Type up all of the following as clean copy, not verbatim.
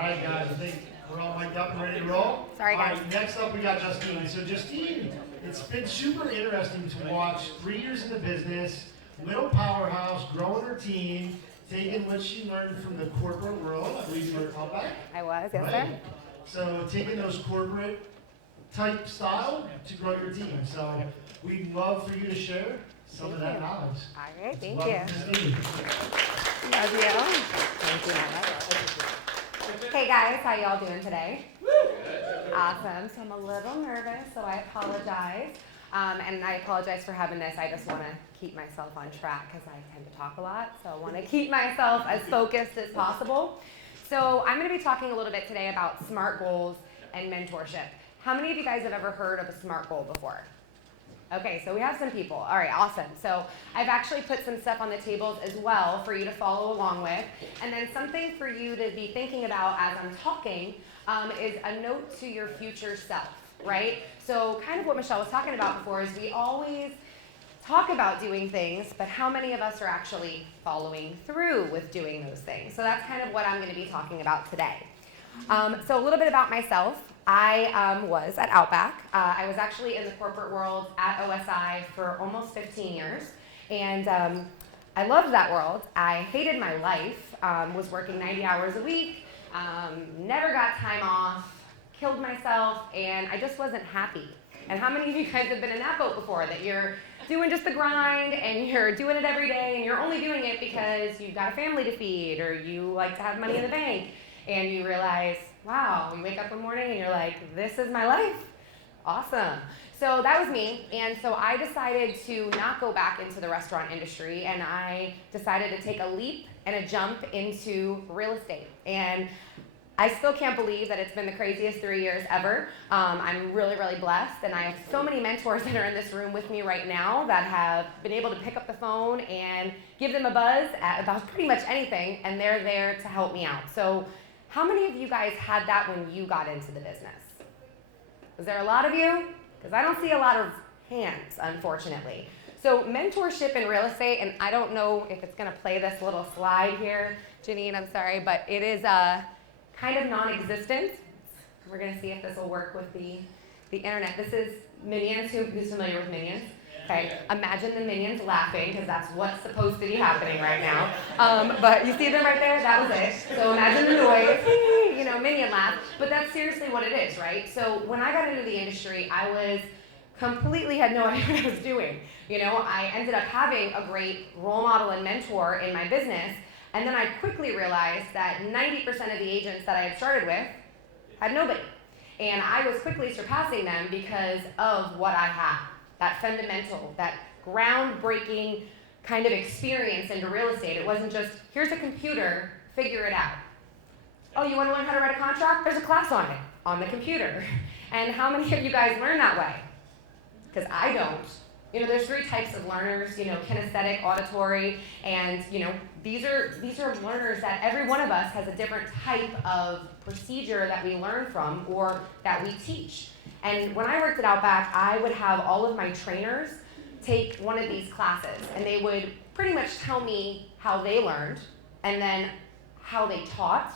right, guys, I think we're all mic'd up and ready to roll. Sorry, guys. All right, next up we got Justine. So Justine, it's been super interesting to watch 3 years in the business, little powerhouse, growing her team, taking what she learned from the corporate world. I believe you were at Outback. I was, yes, Right? sir. So taking those corporate type style to grow your team. So we'd love for you to share some of that knowledge. All right, thank Welcome, you. Justine. Love you. Thank you, Mama. Hey guys, how y'all doing today? Awesome. So I'm a little nervous, so I apologize. And I apologize for having this. I just want to keep myself on track because I tend to talk a lot. So I want to keep myself as focused as possible. So I'm going to be talking a little bit today about SMART goals and mentorship. How many of you guys have ever heard of a SMART goal before? Okay, so we have some people. All right, awesome. So I've actually put some stuff on the tables as well for you to follow along with. And then something for you to be thinking about as I'm talking is a note to your future self, right? So kind of what Michelle was talking about before is we always talk about doing things, but how many of us are actually following through with doing those things? So that's kind of what I'm going to be talking about today. So a little bit about myself. I was at Outback. I was actually in the corporate world at OSI for almost 15 years. And I loved that world. I hated my life, was working 90 hours a week, never got time off, killed myself, and I just wasn't happy. And how many of you guys have been in that boat before, that you're doing just the grind and you're doing it every day and you're only doing it because you've got a family to feed or you like to have money in the bank and you realize, wow, you wake up one morning and you're like, this is my life. Awesome. So that was me, and so I decided to not go back into the restaurant industry, and I decided to take a leap and a jump into real estate. And I still can't believe that it's been the craziest 3 years ever. I'm really, really blessed, and I have so many mentors that are in this room with me right now that have been able to pick up the phone and give them a buzz about pretty much anything, and they're there to help me out. So how many of you guys had that when you got into the business? Was there a lot of you? Because I don't see a lot of hands, unfortunately. So mentorship in real estate, and I don't know if it's going to play this little slide here, Janine, I'm sorry, but it is kind of non-existent. We're going to see if this will work with the internet. This is Minions. Who's familiar with Minions? Okay, imagine the Minions laughing, because that's what's supposed to be happening right now. But you see them right there? That was it. So imagine the noise, you know, Minion laugh. But that's seriously what it is, right? So when I got into the industry, I was completely had no idea what I was doing. You know, I ended up having a great role model and mentor in my business, and then I quickly realized that 90% of the agents that I had started with had nobody. And I was quickly surpassing them because of what I had. That fundamental, that groundbreaking kind of experience into real estate. It wasn't just, here's a computer, figure it out. Oh, you want to learn how to write a contract? There's a class on it, on the computer. And how many of you guys learn that way? Because I don't. You know, there's 3 types of learners, you know, kinesthetic, auditory, and, you know, these are learners that every one of us has a different type of procedure that we learn from or that we teach. And when I worked at Outback, I would have all of my trainers take one of these classes, and they would pretty much tell me how they learned, and then how they taught.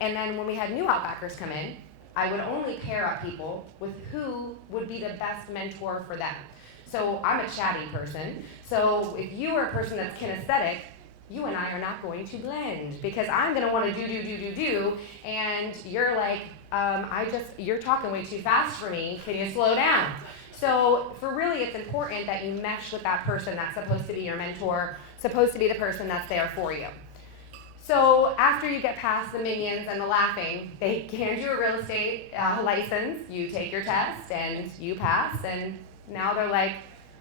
And then when we had new Outbackers come in, I would only pair up people with who would be the best mentor for them. So I'm a chatty person. So if you are a person that's kinesthetic, you and I are not going to blend, because I'm going to want to do, and you're like, you're talking way too fast for me. Can you slow down? So for really, it's important that you mesh with that person that's supposed to be your mentor, supposed to be the person that's there for you. So after you get past the minions and the laughing, they hand you a real estate license, you take your test, and you pass, and now they're like,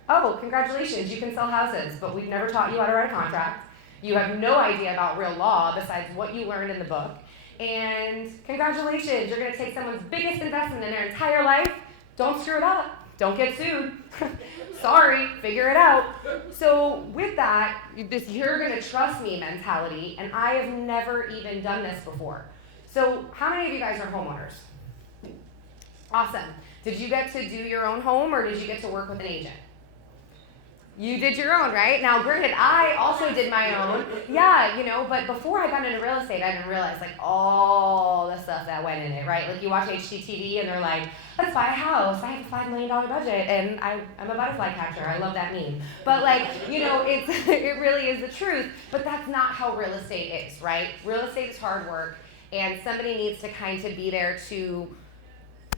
oh, congratulations, you can sell houses, but we've never taught you how to write a contract. You have no idea about real law besides what you learned in the book. And congratulations, you're going to take someone's biggest investment in their entire life. Don't screw it up. Don't get sued. Sorry, figure it out. So with that, this you're going to trust me mentality, and I have never even done this before. So how many of you guys are homeowners? Awesome. Did you get to do your own home, or did you get to work with an agent? You did your own, right? Now, granted, I also did my own. Yeah, but before I got into real estate, I didn't realize, like, all the stuff that went in it, right? Like, you watch HGTV, and they're like, let's buy a house. I have a $5 million budget, and I'm a butterfly catcher. I love that meme. But, like, it really is the truth. But that's not how real estate is, right? Real estate is hard work, and somebody needs to kind of be there to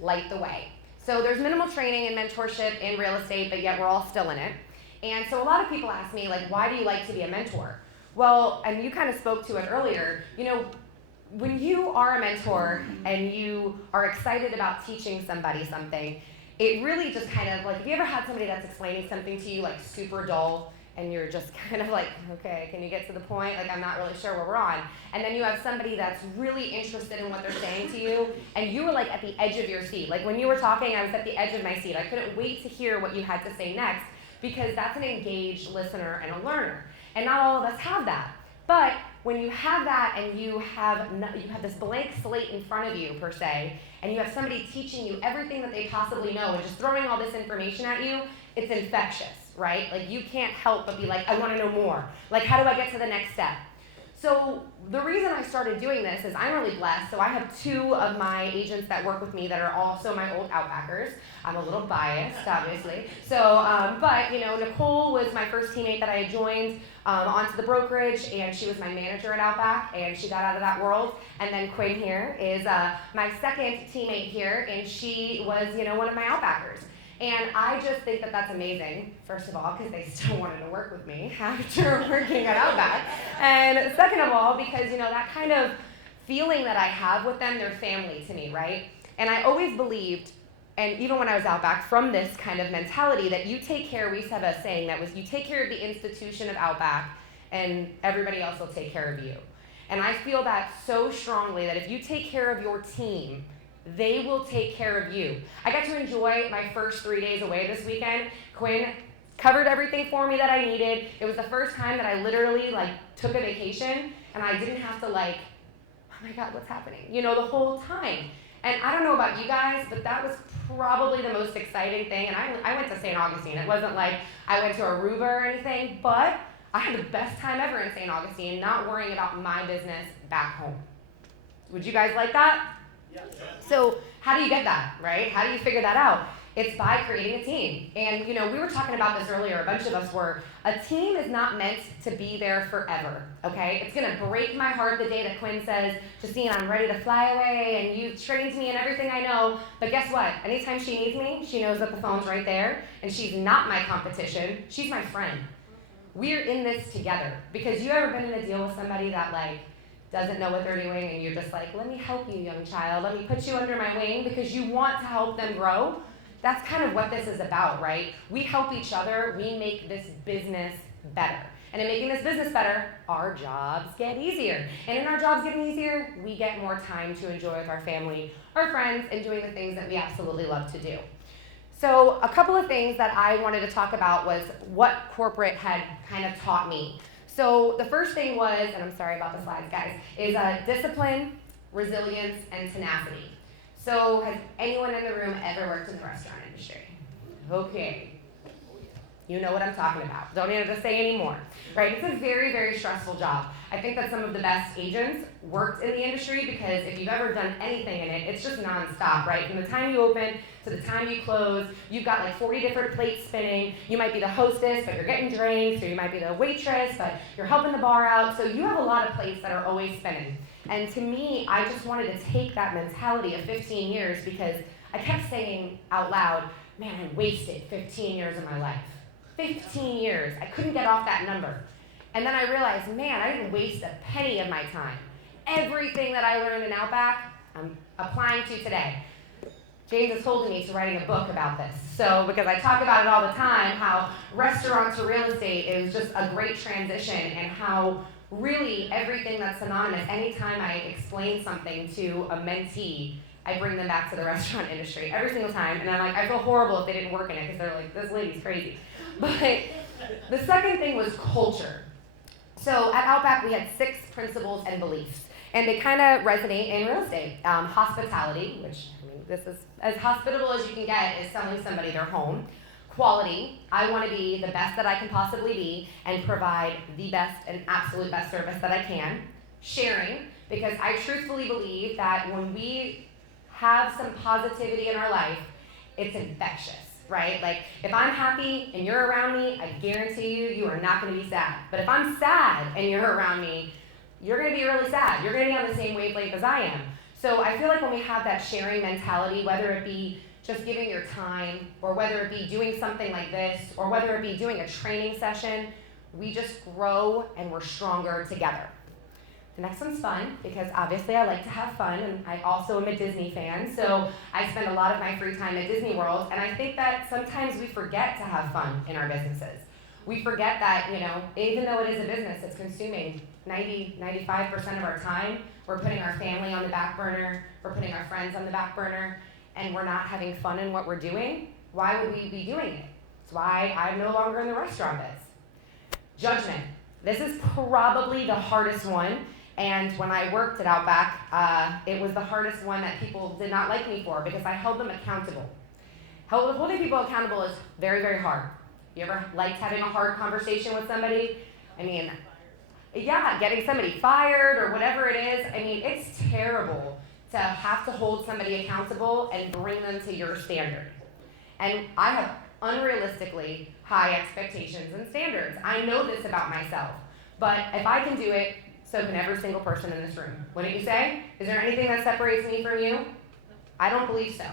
light the way. So there's minimal training and mentorship in real estate, but yet we're all still in it. And so a lot of people ask me, like, why do you like to be a mentor? Well, and you kind of spoke to it earlier, when you are a mentor and you are excited about teaching somebody something, it really just kind of, like, have you ever had somebody that's explaining something to you, like, super dull, and you're just kind of like, okay, can you get to the point? Like, I'm not really sure where we're on. And then you have somebody that's really interested in what they're saying to you, and you were, like, at the edge of your seat. Like, when you were talking, I was at the edge of my seat. I couldn't wait to hear what you had to say next, because that's an engaged listener and a learner. And not all of us have that. But when you have that and you have this blank slate in front of you, per se, and you have somebody teaching you everything that they possibly know and just throwing all this information at you, it's infectious, right? Like, you can't help but be like, I want to know more. Like, how do I get to the next step? So the reason I started doing this is I'm really blessed. So I have 2 of my agents that work with me that are also my old Outbackers. I'm a little biased, obviously. So, but Nicole was my first teammate that I had joined onto the brokerage, and she was my manager at Outback, and she got out of that world. And then Quinn here is my second teammate here, and she was, one of my Outbackers. And I just think that that's amazing, first of all, because they still wanted to work with me after working at Outback. And second of all, because, that kind of feeling that I have with them, they're family to me, right? And I always believed, and even when I was Outback, from this kind of mentality that you take care, we used to have a saying that was, you take care of the institution of Outback, and everybody else will take care of you. And I feel that so strongly that if you take care of your team, they will take care of you. I got to enjoy my first 3 days away this weekend. Quinn covered everything for me that I needed. It was the first time that I literally, like, took a vacation, and I didn't have to, like, oh my God, what's happening? The whole time. And I don't know about you guys, but that was probably the most exciting thing. And I went to St. Augustine. It wasn't like I went to Aruba or anything, but I had the best time ever in St. Augustine, not worrying about my business back home. Would you guys like that? So how do you get that, right? How do you figure that out? It's by creating a team. And, we were talking about this earlier, a bunch of us were. A team is not meant to be there forever, okay? It's going to break my heart the day that Quinn says, Justine, I'm ready to fly away, and you've trained me in everything I know. But guess what? Anytime she needs me, she knows that the phone's right there, and she's not my competition. She's my friend. We're in this together. Because you ever been in a deal with somebody that, like, doesn't know what they're doing, and you're just like, let me help you, young child. Let me put you under my wing because you want to help them grow? That's kind of what this is about, right? We help each other. We make this business better. And in making this business better, our jobs get easier. And in our jobs getting easier, we get more time to enjoy with our family, our friends, and doing the things that we absolutely love to do. So a couple of things that I wanted to talk about was what corporate had kind of taught me. So the first thing was, and I'm sorry about the slides, guys, is discipline, resilience, and tenacity. So has anyone in the room ever worked in the restaurant industry? Okay. You know what I'm talking about. Don't need to say any more, right? It's a very, very stressful job. I think that some of the best agents worked in the industry because if you've ever done anything in it, it's just nonstop, right? From the time you open to the time you close, you've got like 40 different plates spinning. You might be the hostess, but you're getting drinks, or you might be the waitress, but you're helping the bar out. So you have a lot of plates that are always spinning. And to me, I just wanted to take that mentality of 15 years because I kept saying out loud, man, I wasted 15 years of my life. 15 years. I couldn't get off that number. And then I realized, man, I didn't waste a penny of my time. Everything that I learned in Outback, I'm applying to today. James has told me to writing a book about this. So, because I talk about it all the time, how restaurant to real estate is just a great transition and how really everything that's synonymous, anytime I explain something to a mentee, I bring them back to the restaurant industry every single time. And I'm like, I feel horrible if they didn't work in it because they're like, this lady's crazy. But the second thing was culture. So at Outback, we had 6 principles and beliefs. And they kind of resonate in real estate. Hospitality, which, I mean, this is as hospitable as you can get, is selling somebody their home. quality. I want to be the best that I can possibly be and provide the best and absolute best service that I can. Sharing, because I truthfully believe that when we have some positivity in our life, it's infectious, right? Like, if I'm happy and you're around me, I guarantee you, you are not going to be sad. But if I'm sad and you're around me, you're going to be really sad. You're going to be on the same wavelength as I am. So I feel like when we have that sharing mentality, whether it be just giving your time, or whether it be doing something like this, or whether it be doing a training session, we just grow and we're stronger together. The next one's fun, because obviously I like to have fun, and I also am a Disney fan, so I spend a lot of my free time at Disney World, and I think that sometimes we forget to have fun in our businesses. We forget that, even though it is a business, it's consuming 95% of our time. We're putting our family on the back burner, we're putting our friends on the back burner, and we're not having fun in what we're doing. Why would we be doing it? It's why I'm no longer in the restaurant biz. Judgment. This is probably the hardest one, and when I worked at Outback, it was the hardest one that people did not like me for, because I held them accountable. Holding people accountable is very, very hard. You ever liked having a hard conversation with somebody? Getting somebody fired or whatever it is. It's terrible to have to hold somebody accountable and bring them to your standard. And I have unrealistically high expectations and standards. I know this about myself. But if I can do it, so can every single person in this room. Wouldn't you say? Is there anything that separates me from you? I don't believe so.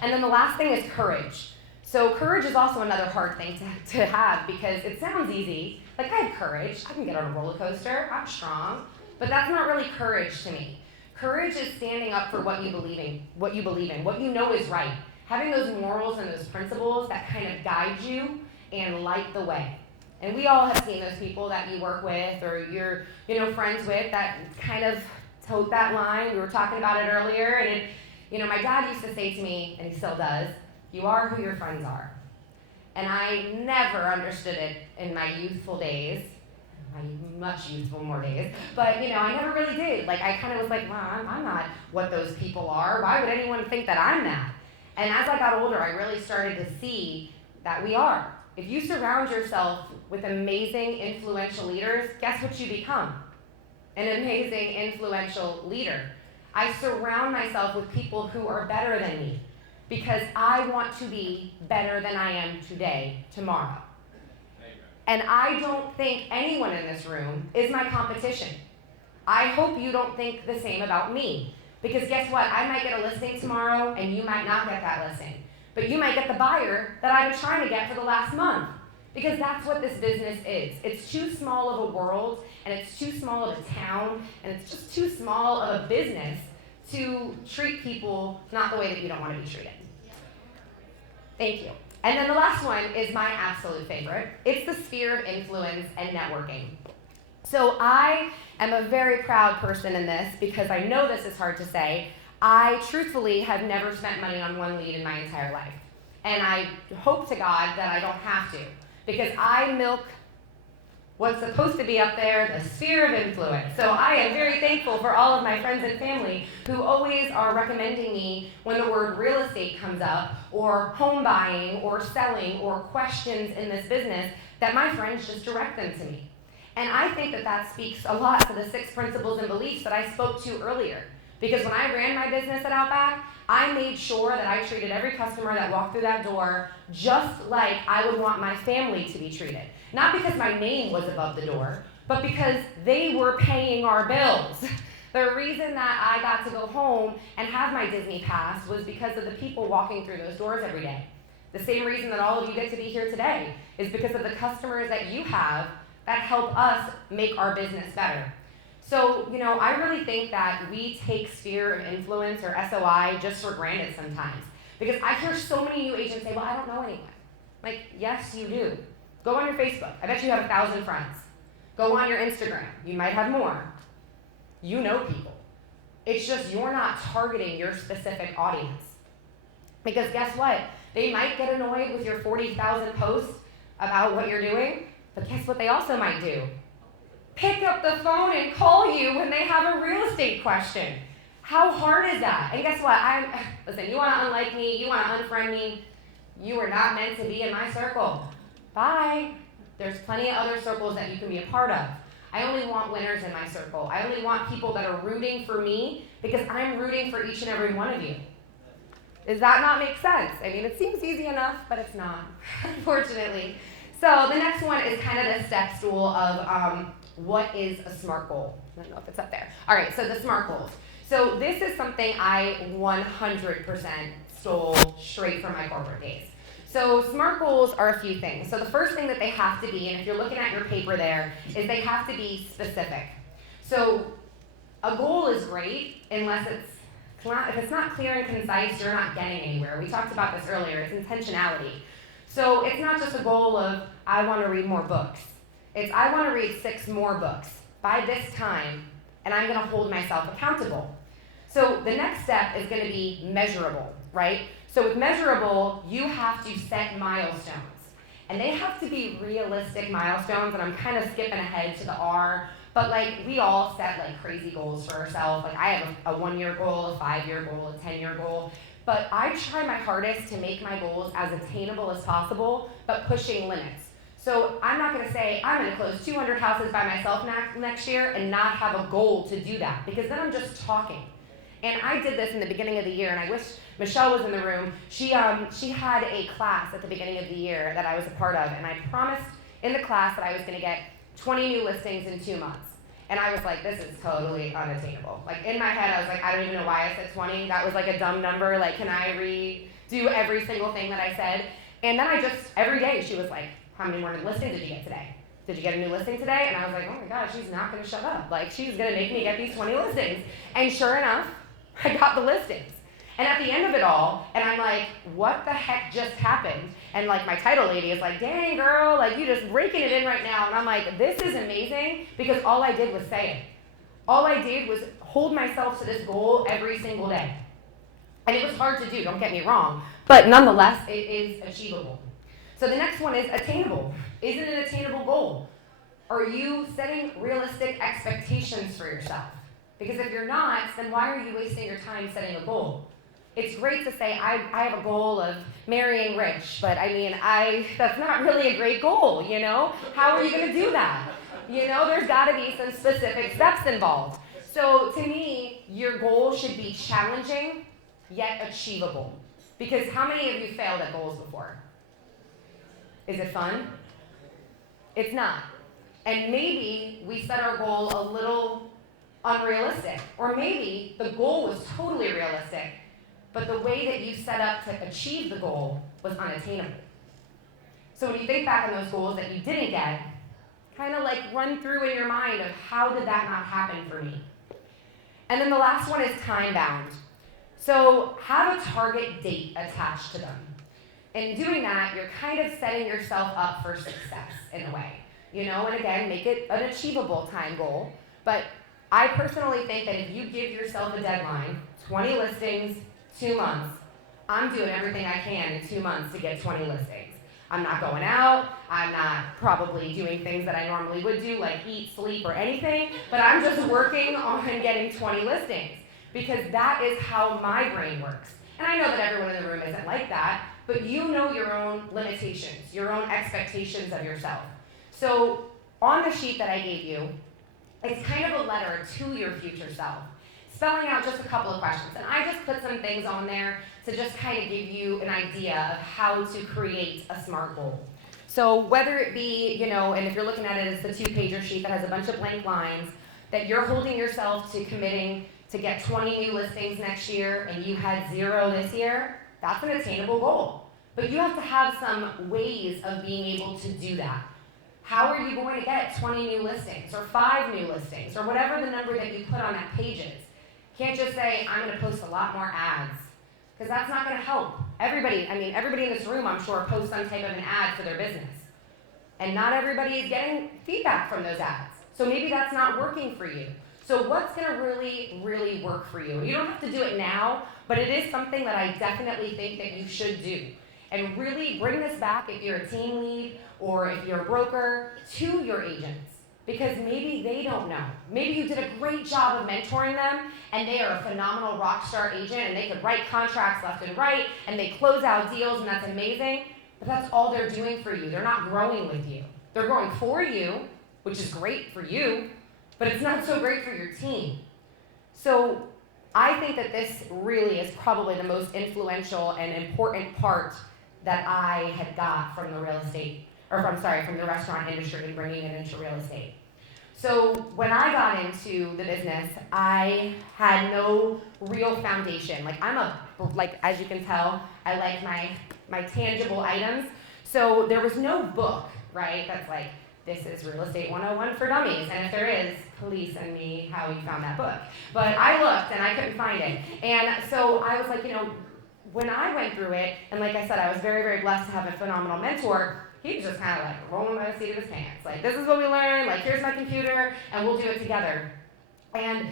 And then the last thing is courage. So courage is also another hard thing to have, because it sounds easy. Like, I have courage. I can get on a roller coaster. I'm strong. But that's not really courage to me. Courage is standing up for what you believe in, what you know is right. Having those morals and those principles that kind of guide you and light the way. And we all have seen those people that you work with or you're, friends with that kind of tote that line. We were talking about it earlier, and my dad used to say to me, and he still does, you are who your friends are. And I never understood it in my youthful days, my much youthful more days, but I never really did. Like, I kind of was like, well, I'm not what those people are. Why would anyone think that I'm that? And as I got older, I really started to see that we are. If you surround yourself with amazing, influential leaders, guess what you become? An amazing, influential leader. I surround myself with people who are better than me, because I want to be better than I am today, tomorrow. And I don't think anyone in this room is my competition. I hope you don't think the same about me, because guess what? I might get a listing tomorrow, and you might not get that listing. But you might get the buyer that I've been trying to get for the last month, because that's what this business is. It's too small of a world, and it's too small of a town, and it's just too small of a business to treat people not the way that you don't want to be treated. Thank you. And then the last one is my absolute favorite. It's the sphere of influence and networking. So I am a very proud person in this, because I know this is hard to say. I truthfully have never spent money on one lead in my entire life. And I hope to God that I don't have to, because I milk what's supposed to be up there, the sphere of influence. So I am very thankful for all of my friends and family who always are recommending me when the word real estate comes up, or home buying, or selling, or questions in this business, that my friends just direct them to me. And I think that that speaks a lot to the 6 principles and beliefs that I spoke to earlier. Because when I ran my business at Outback, I made sure that I treated every customer that walked through that door just like I would want my family to be treated. Not because my name was above the door, but because they were paying our bills. The reason that I got to go home and have my Disney pass was because of the people walking through those doors every day. The same reason that all of you get to be here today is because of the customers that you have that help us make our business better. So, I really think that we take sphere of influence, or SOI, just for granted sometimes. Because I hear so many new agents say, well, I don't know anyone. Like, yes, you do. Go on your Facebook. I bet you have 1,000 friends. Go on your Instagram. You might have more. You know people. It's just you're not targeting your specific audience. Because guess what? They might get annoyed with your 40,000 posts about what you're doing, but guess what they also might do? Pick up the phone and call you when they have a real estate question. How hard is that? And guess what? Listen, you want to unlike me, you want to unfriend me, You are not meant to be in my circle. Bye. There's plenty of other circles that you can be a part of. I only want winners in my circle. I only want people that are rooting for me because I'm rooting for each and every one of you. Does that not make sense? I mean, it seems easy enough, but it's not, unfortunately. So the next one is kind of the step stool of what is a SMART goal. I don't know if it's up there. All right, so the SMART goals. So this is something I 100% stole straight from my corporate days. So SMART goals are a few things. So the first thing that they have to be, and if you're looking at your paper there, is they have to be specific. So a goal is great unless if it's not clear and concise, you're not getting anywhere. We talked about this earlier. It's intentionality. So it's not just a goal of, I want to read more books. It's, I want to read 6 more books by this time, and I'm going to hold myself accountable. So the next step is going to be measurable, right? So with measurable, you have to set milestones. And they have to be realistic milestones, and I'm kind of skipping ahead to the R, but like we all set like crazy goals for ourselves. Like I have a 1-year goal, a 5-year goal, a 10-year goal. But I try my hardest to make my goals as attainable as possible, but pushing limits. So I'm not going to say I'm going to close 200 houses by myself next year and not have a goal to do that, because then I'm just talking. And I did this in the beginning of the year, and I wish Michelle was in the room. She had a class at the beginning of the year that I was a part of, and I promised in the class that I was going to get 20 new listings in 2 months. And I was like, this is totally unattainable. Like in my head, I was like, I don't even know why I said 20. That was like a dumb number. Like, can I redo every single thing that I said? And then every day she was like, how many more listings did you get today? Did you get a new listing today? And I was like, oh my God, she's not going to shut up. Like, she's going to make me get these 20 listings. And sure enough, I got the listings. And at the end of it all, and I'm like, what the heck just happened? And like my title lady is like, dang girl, like you just raking it in right now. And I'm like, this is amazing, because all I did was say it. All I did was hold myself to this goal every single day. And it was hard to do, don't get me wrong, but nonetheless, it is achievable. So the next one is attainable. Is it an attainable goal? Are you setting realistic expectations for yourself? Because if you're not, then why are you wasting your time setting a goal? It's great to say, I have a goal of marrying rich, but I mean, that's not really a great goal, you know? How are you going to do that? You know, there's got to be some specific steps involved. So to me, your goal should be challenging, yet achievable. Because how many of you failed at goals before? Is it fun? It's not. And maybe we set our goal a little unrealistic. Or maybe the goal was totally realistic, but the way that you set up to achieve the goal was unattainable. So when you think back on those goals that you didn't get, kind of like run through in your mind of how did that not happen for me? And then the last one is time bound. So have a target date attached to them. In doing that, you're kind of setting yourself up for success in a way. You know, and again, make it an achievable time goal. But I personally think that if you give yourself a deadline, 20 listings, 2 months, I'm doing everything I can in 2 months to get 20 listings. I'm not going out, I'm not probably doing things that I normally would do, like eat, sleep, or anything, but I'm just working on getting 20 listings, because that is how my brain works. And I know that everyone in the room isn't like that, but you know your own limitations, your own expectations of yourself. So on the sheet that I gave you, it's kind of a letter to your future self, spelling out just a couple of questions. And I just put some things on there to just kind of give you an idea of how to create a SMART goal. So whether it be, you know, and if you're looking at it as the 2-pager sheet that has a bunch of blank lines, that you're holding yourself to committing to get 20 new listings next year and you had 0 this year, that's an attainable goal. But you have to have some ways of being able to do that. How are you going to get 20 new listings or 5 new listings or whatever the number that you put on that page is? Can't just say, I'm going to post a lot more ads, because that's not going to help. Everybody in this room, I'm sure, posts some type of an ad for their business. And not everybody is getting feedback from those ads. So maybe that's not working for you. So what's going to really, really work for you? You don't have to do it now, but it is something that I definitely think that you should do. And really bring this back, if you're a team lead or if you're a broker, to your agents. because maybe they don't know. Maybe you did a great job of mentoring them, and they are a phenomenal rock star agent, and they could write contracts left and right, and they close out deals, and that's amazing, but that's all they're doing for you. They're not growing with you. They're growing for you, which is great for you, but it's not so great for your team. So I think that this really is probably the most influential and important part that I had got from the from the restaurant industry and bringing it into real estate. So when I got into the business, I had no real foundation. As you can tell, I like my tangible items. So there was no book, right? That's like, this is Real Estate 101 for Dummies. And if there is, please send me how you found that book. But I looked and I couldn't find it. And so I was like, when I went through it, and like I said, I was very, very blessed to have a phenomenal mentor. He was just kind of like rolling by the seat of his pants. Like, this is what we learned, like, here's my computer, and we'll do it together. And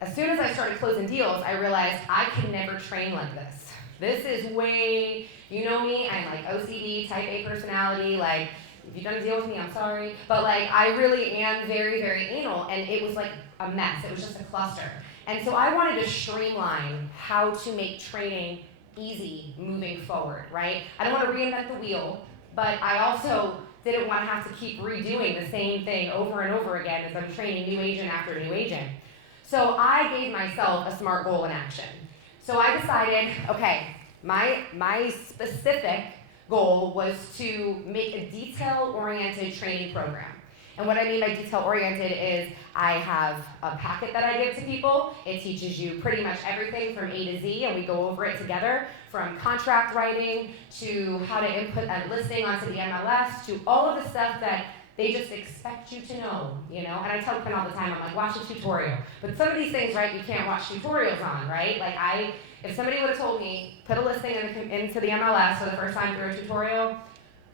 as soon as I started closing deals, I realized I could never train like this. This is way, you know me, I'm like OCD, type A personality, like, if you don't deal with me, I'm sorry. But like, I really am very, very anal, and it was like a mess. It was just a cluster. And so I wanted to streamline how to make training easy moving forward, right? I don't want to reinvent the wheel, but I also didn't want to have to keep redoing the same thing over and over again as I'm training new agent after new agent. So I gave myself a SMART goal in action. So I decided, okay, my specific goal was to make a detail-oriented training program. And what I mean by detail-oriented is I have a packet that I give to people. It teaches you pretty much everything from A to Z, and we go over it together, from contract writing to how to input a listing onto the MLS to all of the stuff that they just expect you to know, And I tell Quinn all the time, I'm like, watch a tutorial. But some of these things, right, you can't watch tutorials on, right? Like if somebody would have told me, put a listing into the MLS for the first time through a tutorial,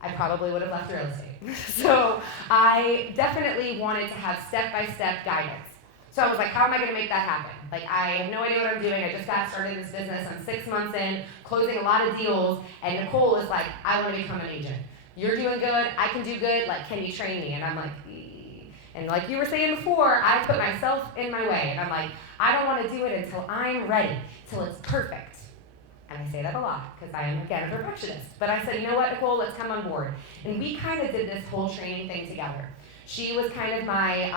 I probably would have left real estate. So I definitely wanted to have step-by-step guidance. So I was like, how am I going to make that happen? Like, I have no idea what I'm doing. I just got started in this business. I'm 6 months in, closing a lot of deals, and Nicole is like, I want to become an agent. You're doing good. I can do good. Like, can you train me? And I'm like, and like you were saying before, I put myself in my way. And I'm like, I don't want to do it until I'm ready, till it's perfect. And I say that a lot because I am, again, a perfectionist. But I said, you know what, Nicole, let's come on board. And we kind of did this whole training thing together. She was kind of my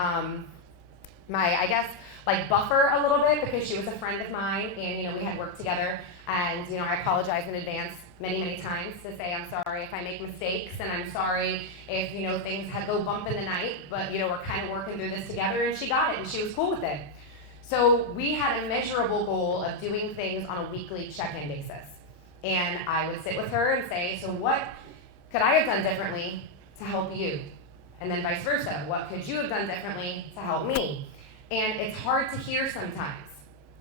I guess, like buffer a little bit because she was a friend of mine and, we had worked together. And, I apologize in advance many, many times to say I'm sorry if I make mistakes and I'm sorry if, things go bump in the night. But, we're kind of working through this together and she got it and she was cool with it. So we had a measurable goal of doing things on a weekly check-in basis. And I would sit with her and say, so what could I have done differently to help you? And then vice versa, what could you have done differently to help me? And it's hard to hear sometimes,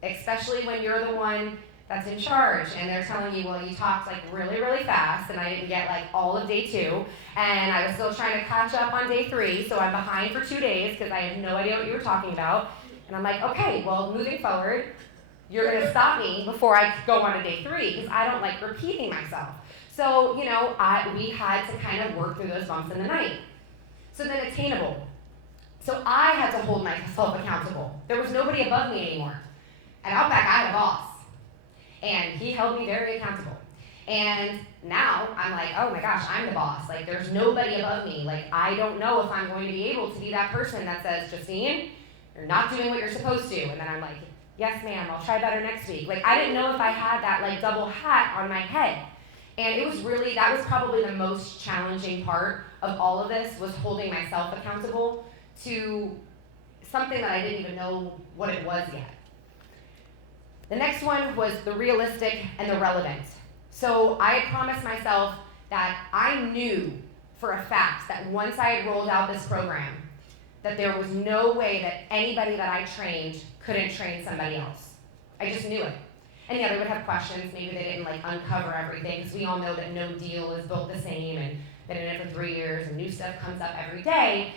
especially when you're the one that's in charge and they're telling you, well, you talked like really, really fast and I didn't get like all of day 2 and I was still trying to catch up on day 3, so I'm behind for 2 days because I had no idea what you were talking about. And I'm like, okay, well, moving forward, you're going to stop me before I go on to day 3 because I don't like repeating myself. So, we had to kind of work through those bumps in the night. So then attainable. So I had to hold myself accountable. There was nobody above me anymore. At Outback, I had a boss. And he held me very accountable. And now I'm like, oh my gosh, I'm the boss. Like, there's nobody above me. Like, I don't know if I'm going to be able to be that person that says, Justine, you're not doing what you're supposed to. And then I'm like, yes, ma'am, I'll try better next week. Like, I didn't know if I had that, like, double hat on my head. And it was really, that was probably the most challenging part of all of this, was holding myself accountable to something that I didn't even know what it was yet. The next one was the realistic and the relevant. So I had promised myself that I knew for a fact that once I had rolled out this program, that there was no way that anybody that I trained couldn't train somebody else. I just knew it. And yeah, they would have questions. Maybe they didn't like uncover everything, because we all know that no deal is built the same, and been in it for 3 years, and new stuff comes up every day.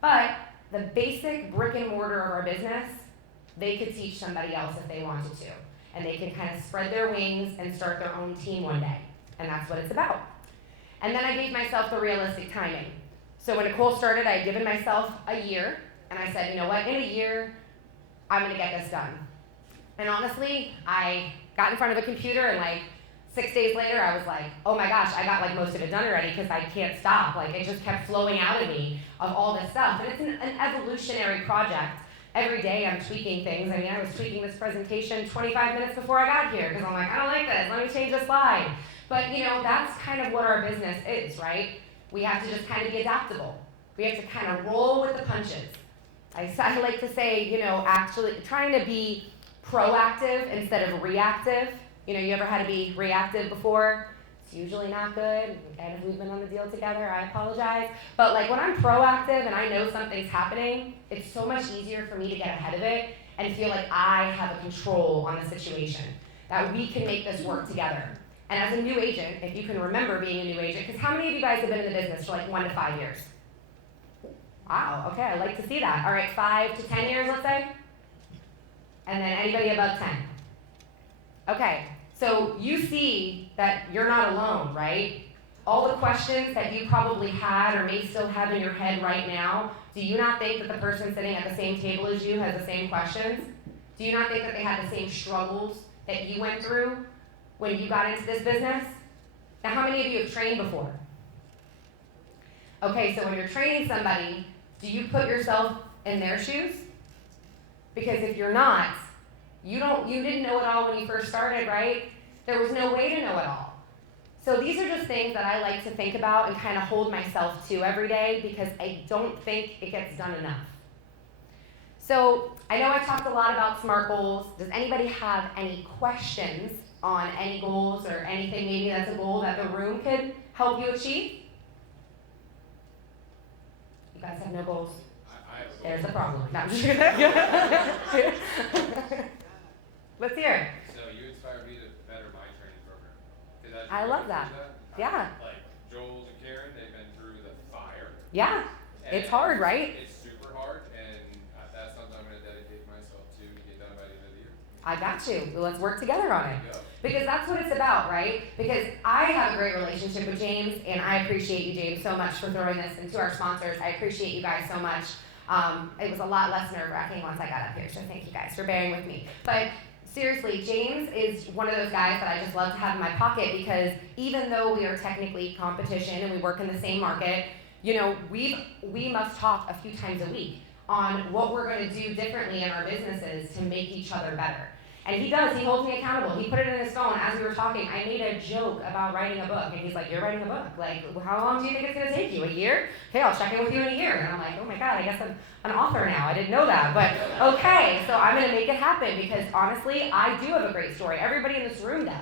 But the basic brick and mortar of our business, they could teach somebody else if they wanted to. And they can kind of spread their wings and start their own team one day. And that's what it's about. And then I gave myself the realistic timing. So when Nicole started, I had given myself a year, and I said, you know what, in a year, I'm gonna get this done. And honestly, I got in front of a computer, and like 6 days later, I was like, oh my gosh, I got like most of it done already because I can't stop. Like it just kept flowing out of me of all this stuff. And it's an evolutionary project. Every day I'm tweaking things. I mean, I was tweaking this presentation 25 minutes before I got here because I'm like, I don't like this, let me change the slide. But you know, that's kind of what our business is, right? We have to just kind of be adaptable. We have to kind of roll with the punches. I like to say, you know, actually trying to be proactive instead of reactive. You know, you ever had to be reactive before? It's usually not good. And if we've been on the deal together, I apologize. But like when I'm proactive and I know something's happening, it's so much easier for me to get ahead of it and feel like I have a control on the situation, that we can make this work together. And as a new agent, if you can remember being a new agent, because how many of you guys have been in the business for like 1 to 5 years? Wow, okay, I'd like to see that. All right, 5 to 10 years, let's say? And then anybody above 10? Okay, so you see that you're not alone, right? All the questions that you probably had or may still have in your head right now, do you not think that the person sitting at the same table as you has the same questions? Do you not think that they had the same struggles that you went through when you got into this business? Now, how many of you have trained before? Okay, so when you're training somebody, do you put yourself in their shoes? Because if you're not, you didn't know it all when you first started, right? There was no way to know it all. So these are just things that I like to think about and kind of hold myself to every day because I don't think it gets done enough. So I know I talked a lot about SMART goals. Does anybody have any questions on any goals or anything maybe that's a goal that the room could help you achieve? You guys have no goals? I have a goal. There's the problem. No, I'm just kidding. Let's hear it. So you inspired me to better my training program. 'Cause as I you love go that. through Yeah. Like Joel's and Karen, they've been through the fire. Yeah. It's hard, right? It's super hard, and that's something I'm going to dedicate myself to get done by the end of the year. I got you. Well, let's work together on it. Go. Because that's what it's about, right? Because I have a great relationship with James, and I appreciate you, James, so much for throwing this. And to our sponsors, I appreciate you guys so much. It was a lot less nerve-wracking once I got up here, so thank you guys for bearing with me. But seriously, James is one of those guys that I just love to have in my pocket because even though we are technically competition and we work in the same market, you know, we must talk a few times a week on what we're going to do differently in our businesses to make each other better. And he does. He holds me accountable. He put it in his phone as we were talking. I made a joke about writing a book. And he's like, you're writing a book. Like, how long do you think it's going to take you? A year? Okay, I'll check in with you in a year. And I'm like, oh my God, I guess I'm an author now. I didn't know that. But okay, so I'm going to make it happen because honestly, I do have a great story. Everybody in this room does.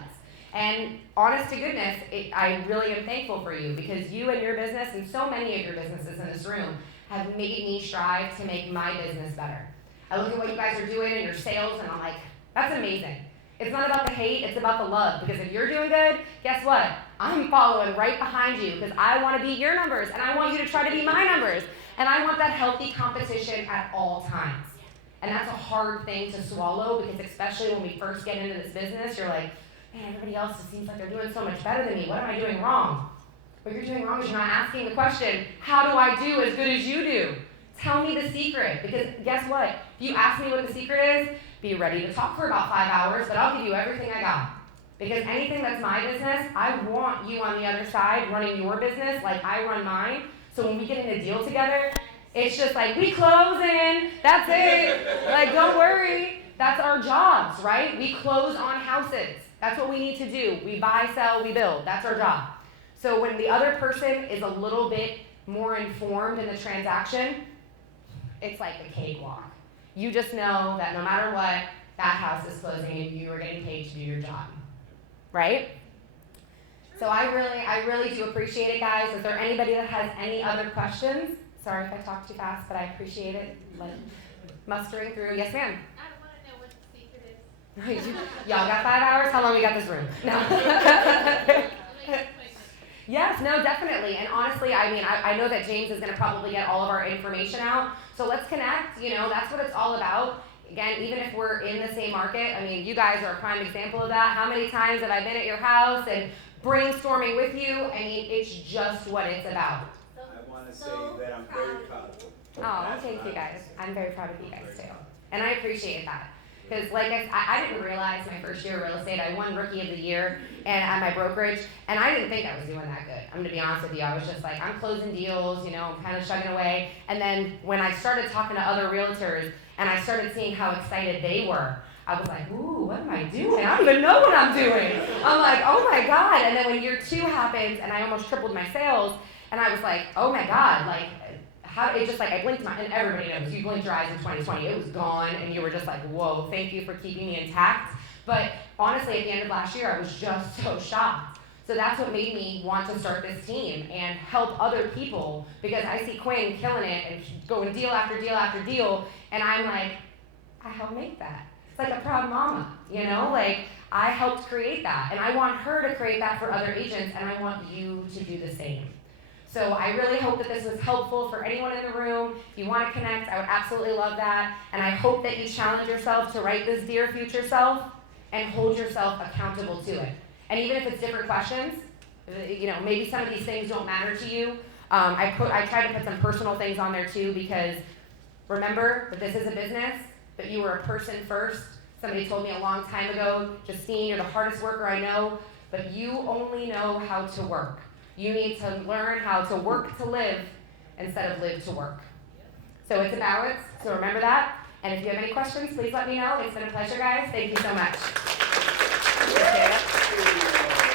And honest to goodness, I really am thankful for you because you and your business and so many of your businesses in this room have made me strive to make my business better. I look at what you guys are doing in your sales and I'm like, that's amazing. It's not about the hate, it's about the love. Because if you're doing good, guess what? I'm following right behind you because I want to beat your numbers and I want you to try to beat my numbers. And I want that healthy competition at all times. And that's a hard thing to swallow because especially when we first get into this business, you're like, man, everybody else just seems like they're doing so much better than me. What am I doing wrong? What you're doing wrong is you're not asking the question, how do I do as good as you do? Tell me the secret. Because guess what? If you ask me what the secret is, be ready to talk for about 5 hours, but I'll give you everything I got. Because anything that's my business, I want you on the other side running your business like I run mine. So when we get in a deal together, it's just like, we closing, that's it. Like, don't worry. That's our jobs, right? We close on houses. That's what we need to do. We buy, sell, we build. That's our job. So when the other person is a little bit more informed in the transaction, it's like a cakewalk. You just know that no matter what, that house is closing and you are getting paid to do your job, right? So I really do appreciate it, guys. Is there anybody that has any other questions? Sorry if I talked too fast, but I appreciate it. Like, mustering through. Yes, ma'am. I want to know what the secret is. Y'all got 5 hours? How long we got this room? No. Yes, no, definitely. And honestly, I mean, I know that James is going to probably get all of our information out. So let's connect. You know, that's what it's all about. Again, even if we're in the same market, I mean, you guys are a prime example of that. How many times have I been at your house and brainstorming with you? I mean, it's just what it's about. So want to say that I'm very proud of you. Oh, thank you guys. I'm very proud of you guys too. And I appreciate that. Because like I didn't realize my first year of real estate, I won Rookie of the Year and at my brokerage, and I didn't think I was doing that good. I'm gonna be honest with you. I was just like, I'm closing deals, you know, I'm kind of chugging away. And then when I started talking to other realtors and I started seeing how excited they were, I was like, ooh, what am I doing? I don't even know what I'm doing. I'm like, oh my God. And then when year 2 happens and I almost tripled my sales, and I was like, oh my God, like, how, it just like, I blinked and everybody knows, you blinked your eyes in 2020, it was gone, and you were just like, whoa, thank you for keeping me intact. But honestly, at the end of last year, I was just so shocked. So that's what made me want to start this team and help other people, because I see Quinn killing it and going deal after deal after deal, and I'm like, I helped make that. It's like a proud mama, you know? Like, I helped create that, and I want her to create that for other agents, and I want you to do the same. So I really hope that this was helpful for anyone in the room. If you want to connect, I would absolutely love that. And I hope that you challenge yourself to write this Dear Future Self and hold yourself accountable to it. And even if it's different questions, you know, maybe some of these things don't matter to you. I try to put some personal things on there too, because remember that this is a business, but you were a person first. Somebody told me a long time ago, Justine, you're the hardest worker I know, but you only know how to work. You need to learn how to work to live instead of live to work. So it's a balance, so remember that. And if you have any questions, please let me know. It's been a pleasure, guys. Thank you so much. Yeah.